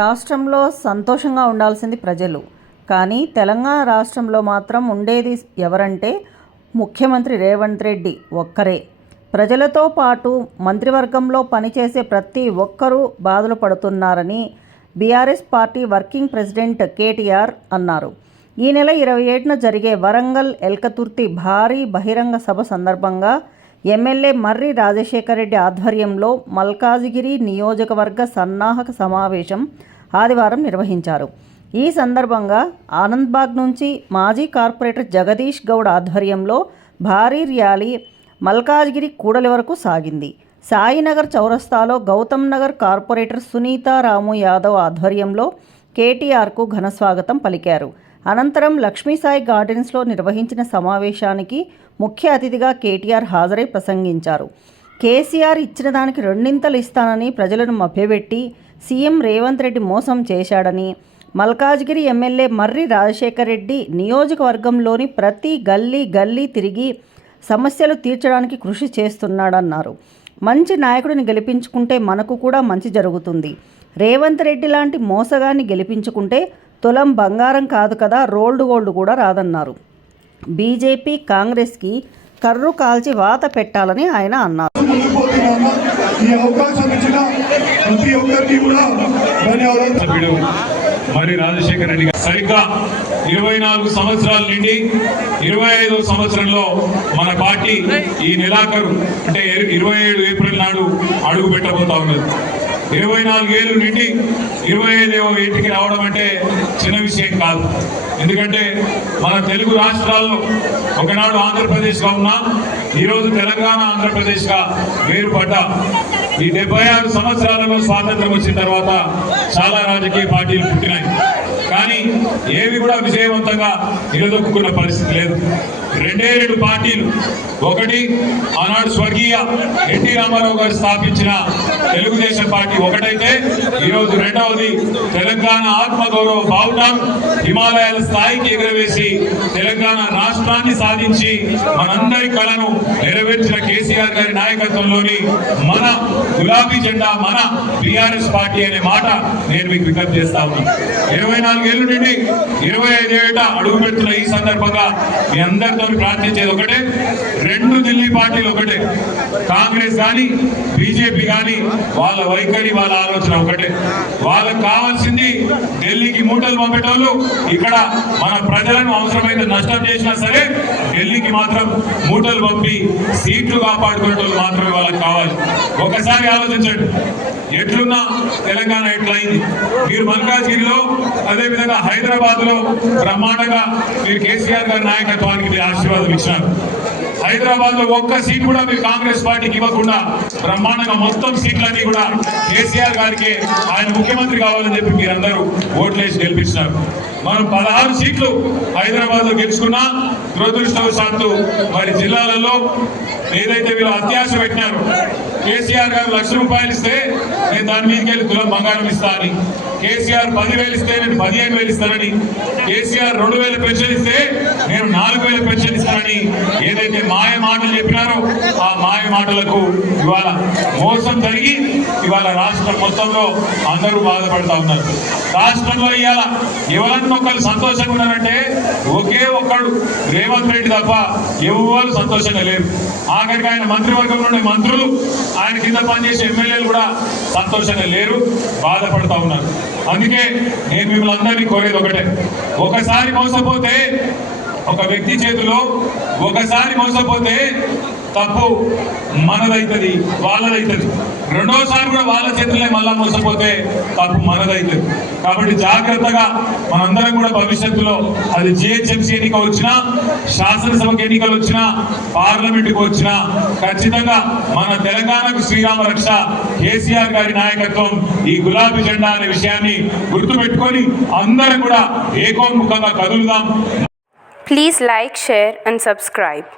రాష్ట్రంలో సంతోషంగా ఉండాల్సింది ప్రజలు. కానీ తెలంగాణ రాష్ట్రంలో మాత్రం ఉండేది ఎవరంటే ముఖ్యమంత్రి రేవంత్ రెడ్డి ఒక్కరే. ప్రజలతో పాటు మంత్రివర్గంలో పనిచేసే ప్రతి ఒక్కరూ బాధలు పడుతున్నారని BRS party working president KTR అన్నారు. ఈ నెల 27న జరిగే వరంగల్ ఎల్కతుర్తి భారీ బహిరంగ సభ సందర్భంగా ఎమ్మెల్యే మర్రి రాజశేఖర్ రెడ్డి ఆధ్వర్యంలో మల్కాజిగిరి నియోజకవర్గ సన్నాహక సమావేశం ఆదివారం నిర్వహించారు. ఈ సందర్భంగా ఆనంద్బాగ్ నుంచి మాజీ కార్పొరేటర్ జగదీష్ గౌడ్ ఆధ్వర్యంలో భారీ ర్యాలీ మల్కాజిగిరి కూడలి వరకు సాగింది. సాయినగర్ చౌరస్తాలో గౌతమ్ నగర్ కార్పొరేటర్ సునీతా రాము యాదవ్ ఆధ్వర్యంలో కేటీఆర్కు ఘనస్వాగతం పలికారు. అనంతరం లక్ష్మీసాయి గార్డెన్స్లో నిర్వహించిన సమావేశానికి ముఖ్య అతిథిగా కేటీఆర్ హాజరై ప్రసంగించారు. కేసీఆర్ ఇచ్చిన దానికి రెండింతలు ఇస్తానని ప్రజలను మభ్యపెట్టి సీఎం రేవంత్ రెడ్డి మోసం చేశాడని, మల్కాజ్గిరి ఎమ్మెల్యే మర్రి రాజశేఖర్ రెడ్డి నియోజకవర్గంలోని ప్రతి గల్లీ తిరిగి సమస్యలు తీర్చడానికి కృషి చేస్తున్నాడన్నారు. మంచి నాయకుడిని గెలిపించుకుంటే మనకు కూడా మంచి జరుగుతుంది. రేవంత్ రెడ్డి లాంటి మోసగాన్ని గెలిపించుకుంటే తులం బంగారం కాదు కదా, రోల్డ్ గోల్డ్ కూడా రాదన్నారు. బీజేపీ కాంగ్రెస్కి కర్రు కాల్చి వాత పెట్టాలని ఆయన అన్నారు. మరి రాజశేఖర్ రెడ్డి సరిగ్గా 24 సంవత్సరాల నుండి 25వ సంవత్సరంలో మన పార్టీ ఈ నెలాఖరు అంటే 27 ఏప్రిల్ నాడు అడుగు పెట్టబోతా ఉన్నది. 24 ఏళ్ళ నుండి 25వ ఏటికి రావడం అంటే చిన్న విషయం కాదు. ఎందుకంటే మన తెలుగు రాష్ట్రాల్లో ఒకనాడు ఆంధ్రప్రదేశ్గా ఉన్నా ఈరోజు తెలంగాణ ఆంధ్రప్రదేశ్గా వేరుపడ్డా ఈ 76 సంవత్సరాలలో స్వాతంత్రం వచ్చిన తర్వాత చాలా రాజకీయ పార్టీలు పుట్టినాయి. కానీ ఏవి కూడా విజయవంతంగా నిలదొక్కున్న పరిస్థితి లేదు. 2 పార్టీలు, ఒకటి ఆనాడు స్వర్గీయ ఎన్టీ రామారావు గారు స్థాపించిన తెలుగుదేశం పార్టీ ఒకటైతే, ఈరోజు రెండవది తెలంగాణ ఆత్మగౌరవ బావుటాను హిమాలయాల స్థాయికి ఎగురవేసి తెలంగాణ రాష్ట్రాన్ని సాధించి మనందరి కళను నెరవేర్చిన కేసీఆర్ గారి నాయకత్వంలోని మన గులాబీ జెండా మన బీఆర్ఎస్ పార్టీ అనే మాట నేను మీకు విజ్ఞప్తి చేస్తా ఉన్నాను. 24 ఏళ్ళ నుండి 25 ఏట అడుగు పెడుతున్న ఈ సందర్భంగా మీ అందరితో ప్రార్థించేది ఒకటే, 2 ఢిల్లీ పార్టీలు ఒకటే. కాంగ్రెస్ కానీ బీజేపీ కానీ వాళ్ళ వైఖరి వాళ్ళ ఆలోచన ఒకటే. వాళ్ళకు కావాల్సింది ఢిల్లీకి మూటలు పంపేటోళ్ళు ఇక్కడ మన ప్రజలను అవసరమైన నష్టం చేసినా సరే ఢిల్లీకి మాత్రం మూటలు పంపి సీట్లు కాపాడుకునేటోళ్ళు మాత్రమే వాళ్ళకి కావాలి. ఒకసారి ఆలోచించండి, ఎట్లున్నా తెలంగాణ ఎట్లయింది. మీరు మల్కాజ్గిరిలో అదేవిధంగా హైదరాబాద్లో బ్రహ్మాండంగా మీరు కేసీఆర్ గారి నాయకత్వానికి మీరు ఆశీర్వాదం ఇచ్చినారు. హైదరాబాద్లో ఒక్క సీట్ కూడా మీరు కాంగ్రెస్ పార్టీకి ఇవ్వకుండా బ్రహ్మాండంగా మొత్తం సీట్లన్నీ కూడా కేసీఆర్ గారికి ఆయన ముఖ్యమంత్రి కావాలని చెప్పి మీరందరూ ఓట్లేసి గెలిపించినారు. మనం 16 సీట్లు హైదరాబాద్లో గెలుచుకున్నా దురదృష్టవశాత్తు మరి జిల్లాలలో ఏదైతే వీళ్ళు అత్యాశ పెట్టినారు, కేసీఆర్ గారు ₹1,00,000 ఇస్తే నేను దాని మీదకి వెళ్ళి తులం బంగారం ఇస్తా అని, కేసీఆర్ 10,000 ఇస్తే నేను 15,000 ఇస్తానని, కేసీఆర్ 2,000 పెన్షన్ ఇస్తే నేను 4,000 పెన్షన్ ఇస్తానని ఏదైతే మాయ మాటలు చెప్పినారో ఆ మాయ మాటలకు ఇవాళ మోసం జరిగి ఇవాళ రాష్ట్రం మొత్తంలో అందరూ బాధపడతా ఉన్నారు. రాష్ట్రంలో ఇవాళ ఎవరన్నా ఒకళ్ళు సంతోషంగా ఉన్నారంటే ఒకే ఒక్కడు రేవంత్ రెడ్డి తప్ప ఎవరు సంతోషంగా లేరు. ఆఖరికి ఆయన మంత్రివర్గంలో ఉండే మంత్రులు, ఆయన కింద పనిచేసే ఎమ్మెల్యేలు కూడా సంతోషంగా లేరు, బాధపడతా ఉన్నారు. అందుకే నేను మిమ్మల్ని అందరినీ కోరేది ఒకటే, ఒకసారి మోసపోతే ఒక వ్యక్తి చేతిలో ఒకసారి మోసపోతే తప్పు మనదైతుంది, వాళ్ళదైతుంది. రెండోసారి కూడా వాళ్ళ చేతులే మళ్ళా మోసపోతే తప్పు మనదైతుంది. కాబట్టి జాగ్రత్తగా మనందరం కూడా భవిష్యత్తులో అది జిహెచ్ఎంసీ ఎన్నిక వచ్చినా, శాసనసభకు ఎన్నికలు వచ్చినా, పార్లమెంటుకు వచ్చినా ఖచ్చితంగా మన తెలంగాణకు శ్రీరామ రక్ష కేసీఆర్ గారి నాయకత్వం, ఈ గులాబీ జెండా అనే విషయాన్ని గుర్తుపెట్టుకొని అందరం కూడా ఏకోన్ముఖంగా కదులుదాం. Please like, share and subscribe.